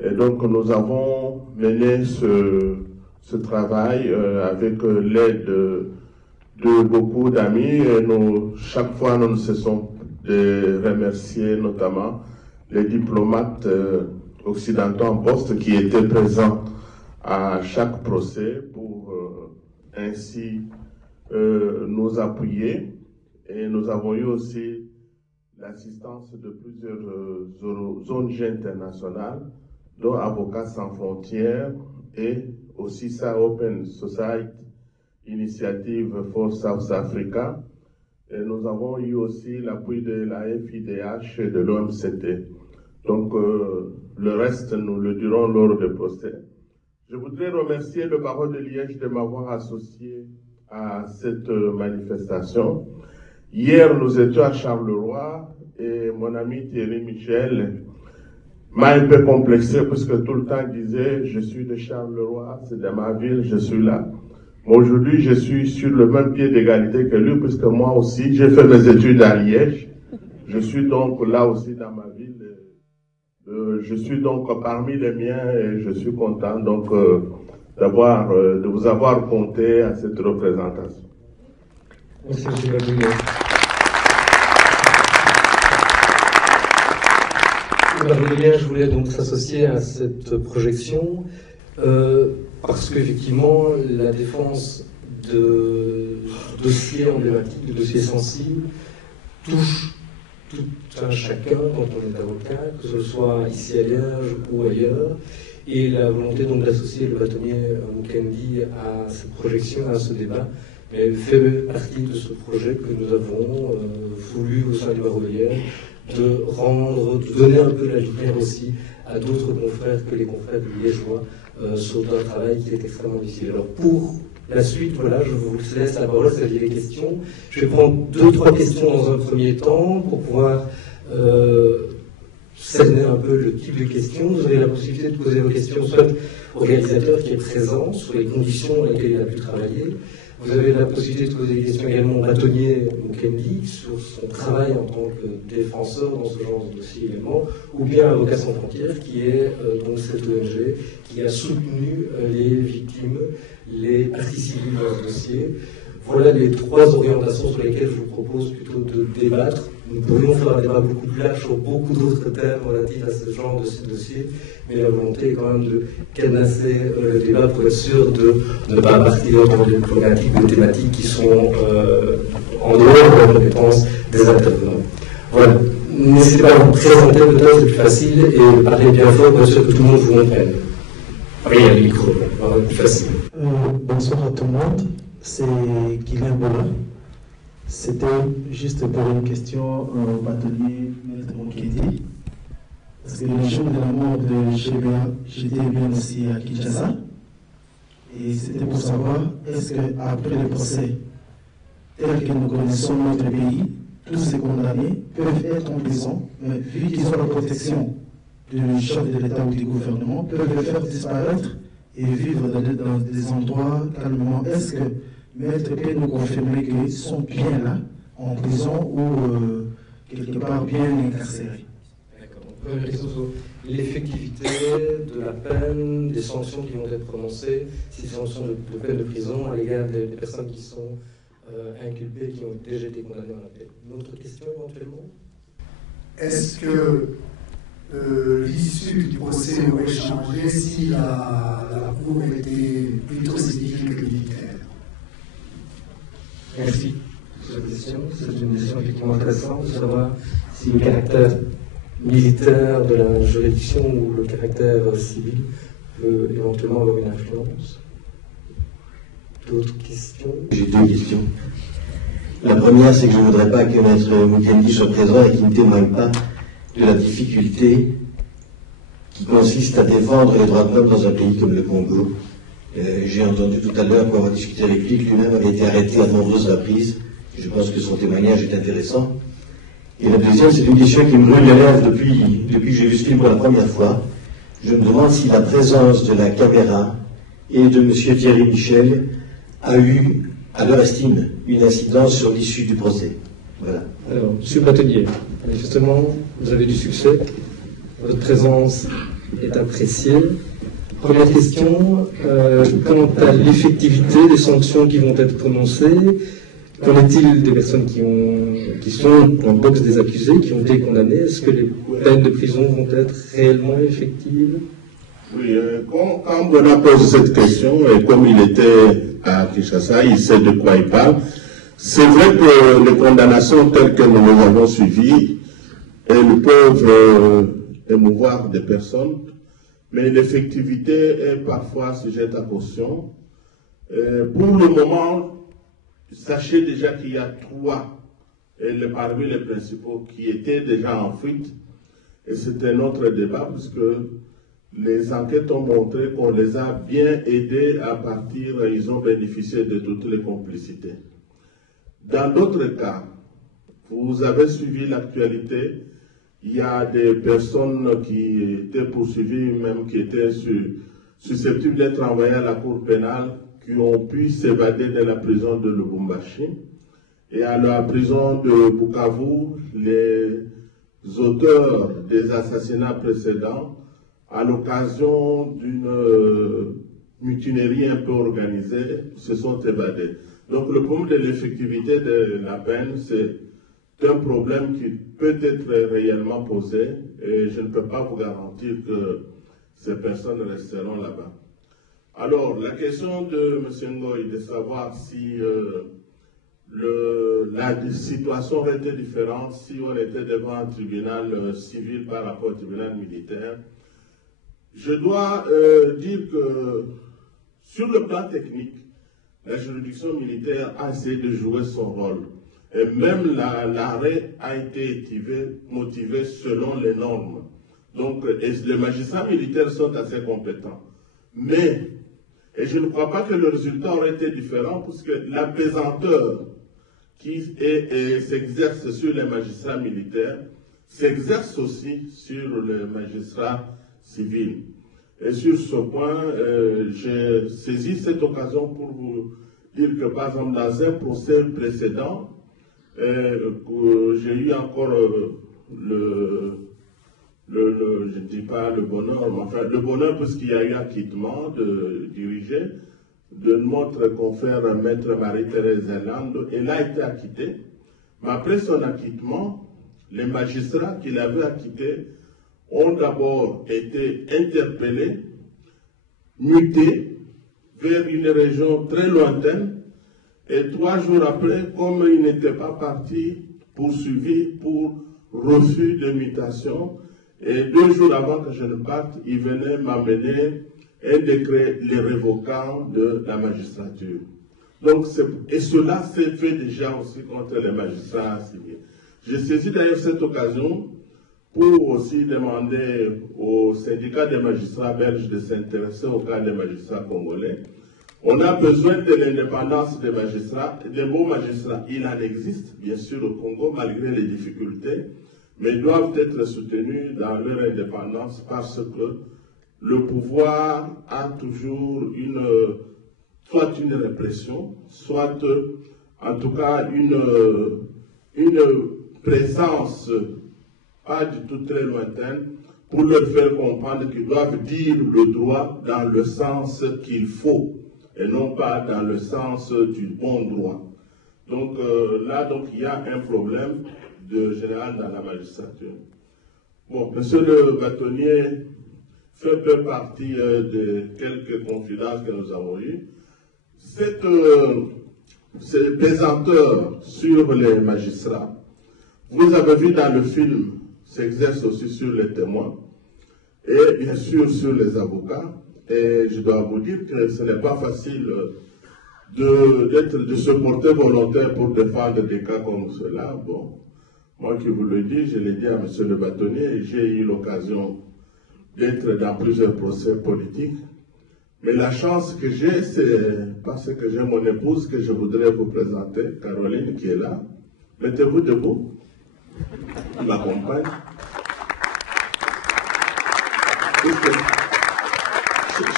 Et donc nous avons mené ce travail avec l'aide de beaucoup d'amis et chaque fois nous ne cessons de remercier notamment les diplomates occidentaux en poste qui étaient présents à chaque procès pour ainsi nous appuyer. Et nous avons eu aussi l'assistance de plusieurs ONG internationales, dont Avocats sans frontières et aussi sa Open Society Initiative for South Africa. Et nous avons eu aussi l'appui de la FIDH et de l'OMCT. Donc le reste, nous le dirons lors des procès. Je voudrais remercier le barreau de Liège de m'avoir associé à cette manifestation. Hier, nous étions à Charleroi et mon ami Thierry Michel m'a un peu complexé puisque tout le temps il disait « Je suis de Charleroi, c'est de ma ville, je suis là ». Mais aujourd'hui, je suis sur le même pied d'égalité que lui puisque moi aussi, j'ai fait mes études à Liège. Je suis donc là aussi dans ma ville. Je suis donc parmi les miens et je suis content donc de vous avoir compté à cette représentation. Merci, M. Badouillet. Je voulais donc s'associer à cette projection parce qu'effectivement la défense de dossiers emblématiques, de dossiers sensibles, touche tout un chacun quand on est avocat, que ce soit ici à Liège ou ailleurs, et la volonté donc d'associer le bâtonnier Mukendi à cette projection, à ce débat, mais fait partie de ce projet que nous avons voulu au sein du barreau de Liège, de donner un peu la lumière aussi à d'autres confrères que les confrères liégeois sur un travail qui est extrêmement difficile. Alors pour la suite, voilà, je vous laisse la parole, vous aviez des questions. Je vais prendre 2-3 questions dans un premier temps pour pouvoir cerner un peu le type de questions. Vous avez la possibilité de poser vos questions soit au réalisateur qui est présent, sur les conditions dans lesquelles il a pu travailler. Vous avez la possibilité de poser des questions également au bâtonnier Mukendi sur son travail en tant que défenseur dans ce genre de dossier également, ou bien Avocats sans frontières, qui est donc cette ONG qui a soutenu les victimes, les parties civiles dans ce dossier. Voilà les 3 orientations sur lesquelles je vous propose plutôt de débattre. Nous pourrions faire un débat beaucoup plus large sur beaucoup d'autres thèmes relatifs à ce genre de dossier, mais la volonté est quand même de canasser le débat pour être sûr de ne pas partir dans des problématiques, des thématiques qui sont en dehors de la compétence des intervenants. Voilà. N'hésitez pas à vous présenter, peut-être c'est plus facile, et parler bien fort pour être sûr que tout le monde vous comprenne. Oui, il y a le micro, voilà, plus facile. Bonsoir à tout le monde. C'est Guilain Bola. C'était juste pour une question au bâtonnier Maître Mukendi. Parce que le jour de la mort de GBA, j'étais bien aussi à Kinshasa. Et c'était pour savoir, est-ce qu'après le procès, tel que nous connaissons notre pays, tous ces condamnés peuvent être en prison, mais vu qu'ils ont la protection du chef de l'État ou du gouvernement, peuvent le faire disparaître et vivre dans des endroits calmement. Est-ce que Maître peut nous confirmer qu'ils sont bien là, en prison ou quelque part bien incarcérés? D'accord. Première question sur l'effectivité de la peine, des sanctions qui vont être prononcées, ces sanctions de peine de prison à l'égard des personnes qui sont inculpées, qui ont déjà été condamnées à la peine. Une autre question éventuellement? Est-ce que l'issue du procès aurait changé si la cour était plutôt civile que militaire? Merci pour cette question. C'est une question effectivement intéressante de savoir si le caractère militaire de la juridiction ou le caractère civil peut éventuellement avoir une influence. D'autres questions? J'ai 2 questions. La première, c'est que je ne voudrais pas que Maître Mukendi soit présent et qu'il ne témoigne pas de la difficulté qui consiste à défendre les droits de l'homme dans un pays comme le Congo. J'ai entendu tout à l'heure, pour avoir discuté avec lui, que lui-même avait été arrêté à de nombreuses reprises. Je pense que son témoignage est intéressant. Et la deuxième, c'est une question qui me brûle les lèvres depuis que j'ai vu ce film pour la première fois. Je me demande si la présence de la caméra et de M. Thierry Michel a eu, à leur estime, une incidence sur l'issue du procès. Voilà. Alors, M. Bâtonnier, manifestement, vous avez du succès. Votre présence est apprécié. Première question, quant à l'effectivité des sanctions qui vont être prononcées, qu'en est-il des personnes qui sont en box des accusés, qui ont été condamnées? Est-ce que les peines de prison vont être réellement effectives? Oui, quand Benoît pose cette question, et comme il était à Kinshasa, il sait de quoi il parle. C'est vrai que les condamnations telles que nous les avons suivies, elles peuvent émouvoir des personnes, mais l'effectivité est parfois sujette à caution. Pour le moment, sachez déjà qu'il y a 3 parmi les principaux qui étaient déjà en fuite, et c'est un autre débat puisque les enquêtes ont montré qu'on les a bien aidés à partir, ils ont bénéficié de toutes les complicités. Dans d'autres cas, vous avez suivi l'actualité, il y a des personnes qui étaient poursuivies, même qui étaient susceptibles d'être envoyées à la cour pénale, qui ont pu s'évader de la prison de Lubumbashi. Et à la prison de Bukavu, les auteurs des assassinats précédents, à l'occasion d'une mutinerie un peu organisée, se sont évadés. Donc le problème de l'effectivité de la peine, c'est un problème qui peut être réellement posé et je ne peux pas vous garantir que ces personnes resteront là-bas. Alors, la question de M. Ngoï, de savoir si la situation aurait été différente si on était devant un tribunal civil par rapport au tribunal militaire. Je dois dire que sur le plan technique, la juridiction militaire a essayé de jouer son rôle. Et même l'arrêt a été motivé selon les normes. Donc, les magistrats militaires sont assez compétents. Mais, et je ne crois pas que le résultat aurait été différent, puisque la pesanteur qui s'exerce sur les magistrats militaires s'exerce aussi sur les magistrats civils. Et sur ce point, j'ai saisi cette occasion pour vous dire que, par exemple, dans un procès précédent, j'ai eu encore je ne dis pas le bonheur, mais enfin le bonheur parce qu'il y a eu acquittement de diriger de notre confrère maître Marie-Thérèse Zerlando. Elle a été acquittée, mais après son acquittement, les magistrats qui l'avaient acquitté ont d'abord été interpellés, mutés vers une région très lointaine, et 3 jours après, comme ils n'étaient pas partis, poursuivis pour refus de mutation, et 2 jours avant que je ne parte, ils venaient m'amener un décret les révoquant de la magistrature. Donc, et cela s'est fait déjà aussi contre les magistrats civils. J'ai saisi d'ailleurs cette occasion pour aussi demander au syndicat des magistrats belges de s'intéresser au cas des magistrats congolais. On a besoin de l'indépendance des magistrats, des bons magistrats. Il en existe, bien sûr, au Congo, malgré les difficultés, mais ils doivent être soutenus dans leur indépendance parce que le pouvoir a toujours soit une répression, soit en tout cas une présence pas du tout très lointaine pour leur faire comprendre qu'ils doivent dire le droit dans le sens qu'il faut et non pas dans le sens du bon droit. Donc là, il y a un problème général dans la magistrature. Bon, monsieur le bâtonnier fait peu partie de quelques confidences que nous avons eues. Cette pesanteur sur les magistrats, vous avez vu dans le film, s'exerce aussi sur les témoins et bien sûr sur les avocats. Et je dois vous dire que ce n'est pas facile de se porter volontaire pour défendre des cas comme cela. Bon, moi qui vous le dis, je l'ai dit à monsieur le bâtonnier, j'ai eu l'occasion d'être dans plusieurs procès politiques. Mais la chance que j'ai, c'est parce que j'ai mon épouse que je voudrais vous présenter, Caroline, qui est là. Mettez-vous debout. Il m'accompagne.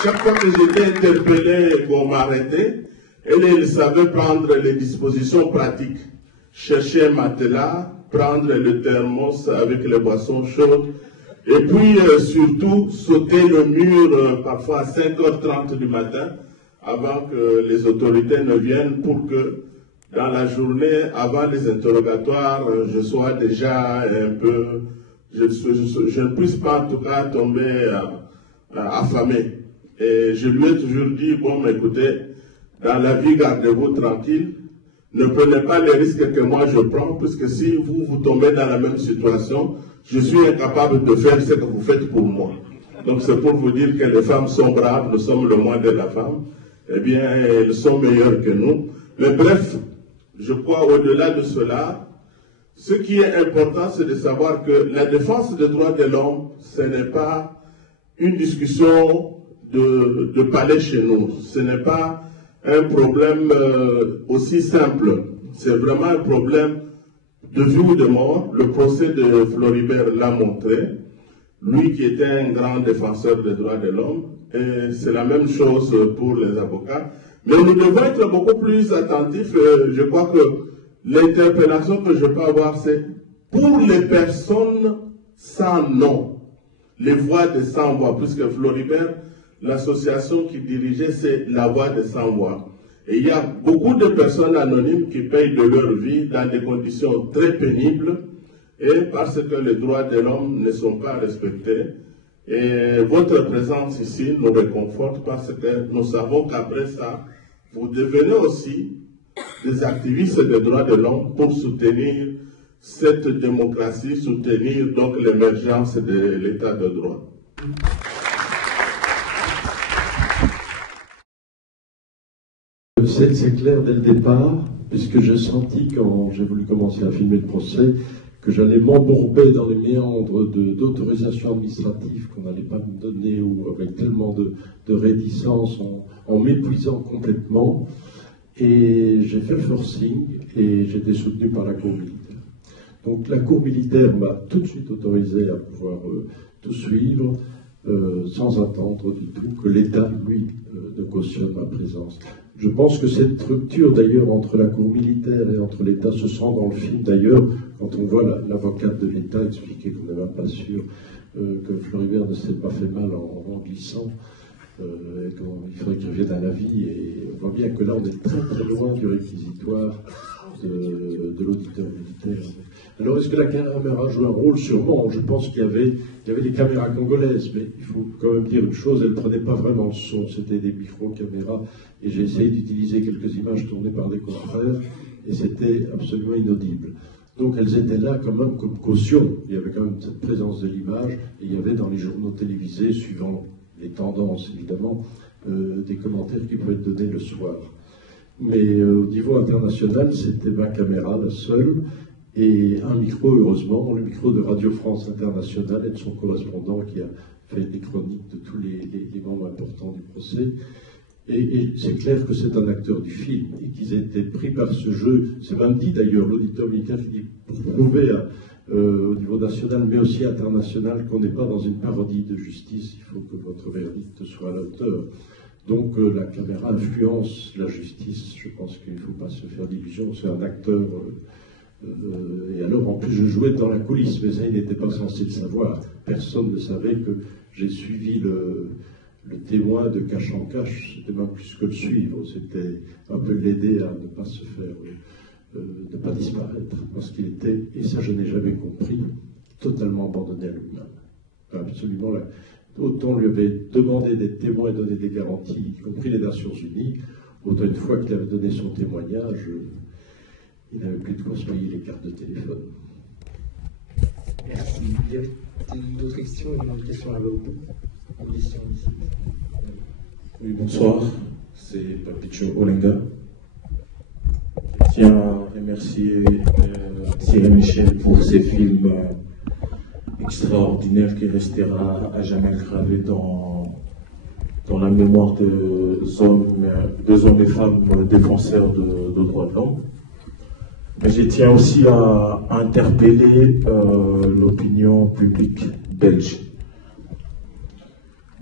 Chaque fois que j'étais interpellé pour m'arrêter, elle savait prendre les dispositions pratiques. Chercher un matelas, prendre le thermos avec les boissons chaudes Et puis surtout sauter le mur parfois à 5h30 du matin avant que les autorités ne viennent pour que dans la journée, avant les interrogatoires, je sois déjà un peu, je ne puisse pas en tout cas tomber affamé. Et je lui ai toujours dit, bon, mais écoutez, dans la vie, gardez-vous tranquille, ne prenez pas les risques que moi je prends, puisque si vous tombez dans la même situation, je suis incapable de faire ce que vous faites pour moi. Donc c'est pour vous dire que les femmes sont braves, nous sommes le moins de la femme, eh bien, elles sont meilleures que nous. Mais bref, je crois au-delà de cela, ce qui est important, c'est de savoir que la défense des droits de l'homme, ce n'est pas une discussion de palais chez nous. Ce n'est pas un problème aussi simple. C'est vraiment un problème de vie ou de mort. Le procès de Floribert l'a montré. Lui qui était un grand défenseur des droits de l'homme. Et c'est la même chose pour les avocats. Mais nous devons être beaucoup plus attentifs. Je crois que l'interpellation que je peux avoir, c'est pour les personnes sans nom, les voix des sans-voix, puisque Floribert, l'association qu'il dirigeait, c'est la voix des sans-voix. Et il y a beaucoup de personnes anonymes qui payent de leur vie dans des conditions très pénibles, et parce que les droits de l'homme ne sont pas respectés. Et votre présence ici nous réconforte parce que nous savons qu'après ça, vous devenez aussi des activistes des droits de l'homme pour soutenir cette démocratie, soutenir donc l'émergence de l'état de droit. C'est clair dès le départ, puisque j'ai senti quand j'ai voulu commencer à filmer le procès que j'allais m'embourber dans les méandres d'autorisation administrative qu'on n'allait pas me donner, ou avec tellement de réticence, en m'épuisant complètement. Et j'ai fait le forcing et j'ai été soutenu par la Cour militaire. Donc la Cour militaire m'a tout de suite autorisé à pouvoir tout suivre, sans attendre du tout que l'État, lui, ne cautionne ma présence. Je pense que cette rupture, d'ailleurs, entre la Cour militaire et entre l'État se sent dans le film, d'ailleurs, quand on voit l'avocate de l'État expliquer qu'on n'est même pas sûr que Floribert ne s'est pas fait mal en glissant, il faudrait qu'il revienne à la vie, et on voit bien que là, on est très très loin du réquisitoire de l'auditeur militaire. Alors, est-ce que la caméra joue un rôle? Sûrement. Je pense qu'il y avait des caméras congolaises, mais il faut quand même dire une chose, elles ne prenaient pas vraiment le son, c'était des micro-caméras, et j'ai essayé d'utiliser quelques images tournées par des confrères, et c'était absolument inaudible. Donc elles étaient là quand même comme caution, il y avait quand même cette présence de l'image, et il y avait dans les journaux télévisés, suivant les tendances évidemment, des commentaires qui pouvaient être donnés le soir. Mais au niveau international, c'était ma caméra, la seule, et un micro, heureusement, le micro de Radio France Internationale et de son correspondant qui a fait des chroniques de tous les membres importants du procès. Et c'est clair que c'est un acteur du film et qu'ils étaient pris par ce jeu. C'est même dit d'ailleurs, l'auditeur militaire qui dit, pour prouver au niveau national mais aussi international qu'on n'est pas dans une parodie de justice, il faut que votre verdict soit à la hauteur. Donc la caméra influence la justice, je pense qu'il ne faut pas se faire d'illusions, c'est un acteur. Et alors en plus je jouais dans la coulisse, mais ça il n'était pas censé le savoir. Personne ne savait que j'ai suivi le témoin de cache en cache, c'était même plus que le suivre, c'était un peu l'aider à ne pas se faire, ne pas disparaître, parce qu'il était, et ça je n'ai jamais compris, totalement abandonné à lui-même. Absolument là. Autant on lui avait demandé d'être témoin et donner des garanties, y compris les Nations Unies, autant une fois qu'il avait donné son témoignage, il n'avait plus de quoi se payer les cartes de téléphone. Merci. Il y avait d'autres questions, une question là-bas au bout. Oui, bonsoir, c'est Papicho Olenga. Je tiens à remercier Thierry Michel pour ses films extraordinaires qui restera à jamais gravé dans la mémoire des hommes et femmes défenseurs de droits de l'homme. Mais je tiens aussi à interpeller l'opinion publique belge.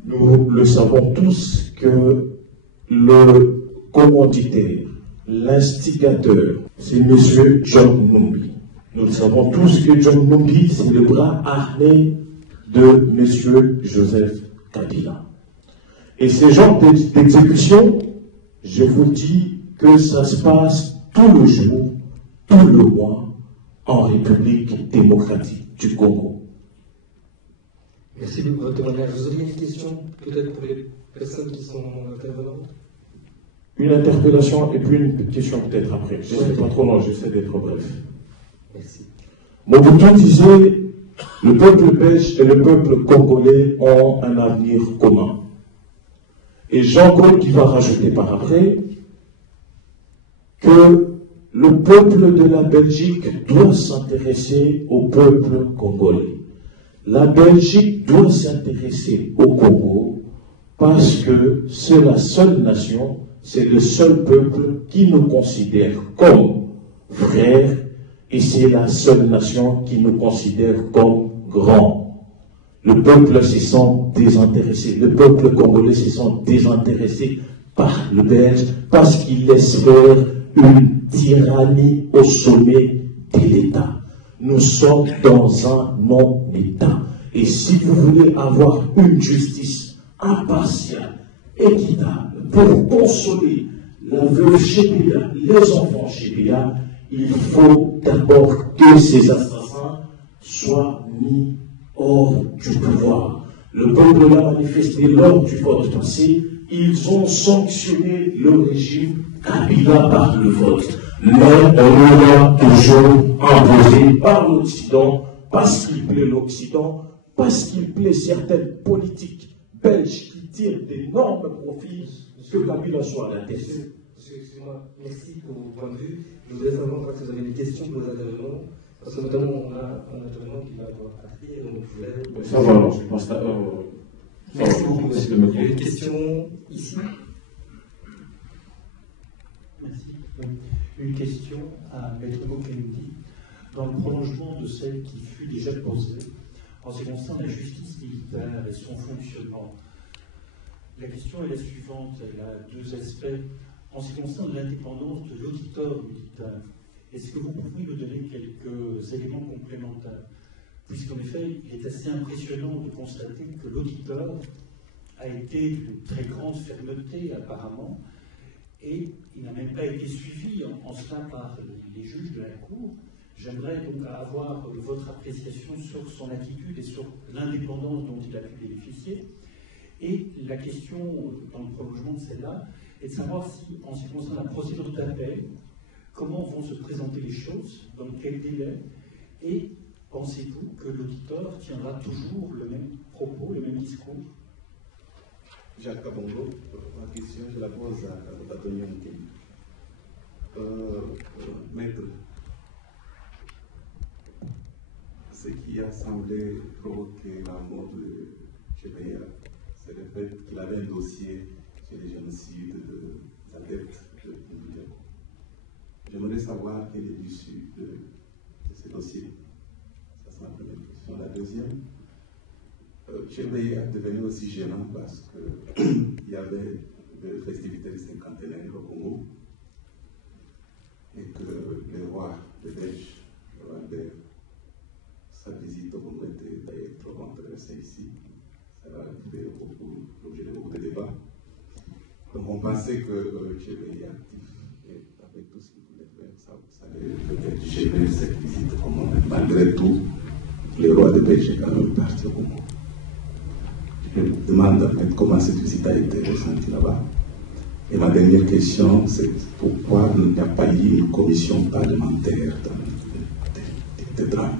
Nous le savons tous que le commanditaire, l'instigateur, c'est M. John Numbi. Nous le savons tous que John Numbi, c'est le bras armé de M. Joseph Kabila. Et ces genres d'exécution, je vous dis que ça se passe tout le jour, tout le mois, en République démocratique du Congo. Merci de votre témoignage. Vous auriez une question, peut-être pour les personnes qui sont intervenantes? Une interpellation et puis une question peut-être après. Je ne sais pas trop long, j'essaie d'être bref. Merci. Mobutu disait, le peuple belge et le peuple congolais ont un avenir commun. Et Jean-Claude qui va rajouter par après que le peuple de la Belgique doit s'intéresser au peuple congolais. La Belgique doit s'intéresser au Congo parce que c'est la seule nation, c'est le seul peuple qui nous considère comme frères et c'est la seule nation qui nous considère comme grands. Le peuple se sent désintéressé, le peuple congolais se sent désintéressé par le Belge parce qu'il laisse faire une tyrannie au sommet de l'État. Nous sommes dans un non-État. Et si vous voulez avoir une justice impartiale, équitable, pour consoler la veuve Chébéa, les enfants Chébéa, il faut d'abord que ces assassins soient mis hors du pouvoir. Le peuple l'a manifesté lors du vote passé. Ils ont sanctionné le régime Kabila par le vote. Mais on l'a toujours imposé par l'Occident, parce qu'il plaît l'Occident, parce qu'il plaît certaines politiques belges qui tirent d'énormes profits, que Kabila soit à la tête. Excusez-moi, merci pour vos points de vue. Je voudrais savoir si vous avez des questions pour les intervenants, parce que notamment on a un intervenant qui va devoir partir, donc je voulais... Ça va, alors, je pense que merci beaucoup, monsieur. Il y a une question ici. Merci. Une question à Maître Mokendi, dans le prolongement de celle qui fut déjà posée, en ce qui concerne la justice militaire et son fonctionnement. La question est la suivante, elle a deux aspects. En ce qui concerne l'indépendance de l'auditeur militaire, est-ce que vous pouvez me donner quelques éléments complémentaires? Puisqu'en effet, il est assez impressionnant de constater que l'auditeur a été d'une très grande fermeté apparemment, et il n'a même pas été suivi en cela par les juges de la Cour. J'aimerais donc avoir votre appréciation sur son attitude et sur l'indépendance dont il a pu bénéficier. Et la question, dans le prolongement de celle-là, est de savoir si, en ce qui concerne la procédure d'appel, comment vont se présenter les choses, dans quel délai, et pensez-vous que l'auditeur tiendra toujours le même propos, le même discours? Jacques Kabongo, ma question, je la pose à Bâtonnier Moukeni. Maître, ce qui a semblé provoquer la mort de Chébéa, c'est le fait qu'il avait un dossier sur les génocides d'adeptes de Bouddha. J'aimerais savoir quel est l'issue de ce dossier. Ça, c'est la première question. La deuxième, Chébéa est devenu aussi gênant parce qu'il y avait des festivités du cinquantenaire au Congo et que le roi de Belge, le roi Albert, sa visite au Congo était d'ailleurs trop intéressée ici. Ça a fait l'objet de beaucoup de débats. Donc on pensait que Chébéa est actif et avec tout ce qu'il voulait faire, ça allait peut-être gêner cette visite au Congo. Malgré tout, le roi de Belge est quand même parti au Congo. Je me demande en fait comment cette visite a été ressentie là-bas. Et ma dernière question, c'est pourquoi il n'y a pas eu une commission parlementaire dans des drames?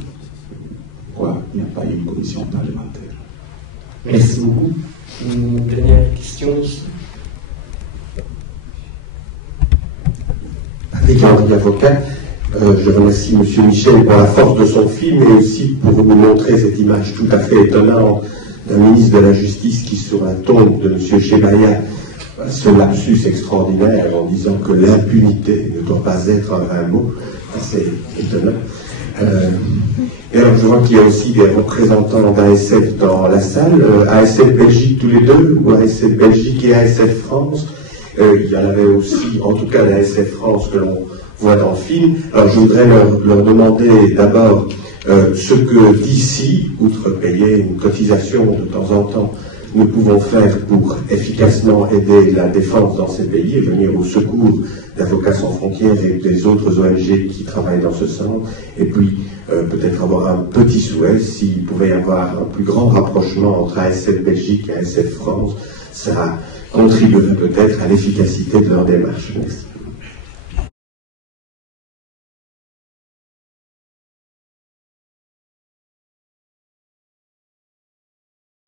Pourquoi il n'y a pas eu une commission parlementaire? Merci beaucoup. Une dernière question ici. Avec Henri Avocat, je remercie M. Michel pour la force de son film et aussi pour nous montrer cette image tout à fait étonnante d'un ministre de la Justice qui, sur la tombe de M. Chebaya, ce lapsus extraordinaire en disant que l'impunité ne doit pas être un vrai mot. C'est étonnant. Et alors je vois qu'il y a aussi des représentants d'ASF dans la salle, ASF Belgique tous les deux, ou ASF Belgique et ASF France. Il y en avait aussi, en tout cas l'ASF France que l'on voit dans le film. Alors je voudrais leur demander d'abord ce que d'ici, outre payer une cotisation de temps en temps, nous pouvons faire pour efficacement aider la défense dans ces pays et venir au secours d'Avocats sans frontières et des autres ONG qui travaillent dans ce sens, et puis peut-être avoir un petit souhait, s'il pouvait y avoir un plus grand rapprochement entre ASF Belgique et ASF France, ça contribuerait peut-être à l'efficacité de leur démarche. Merci.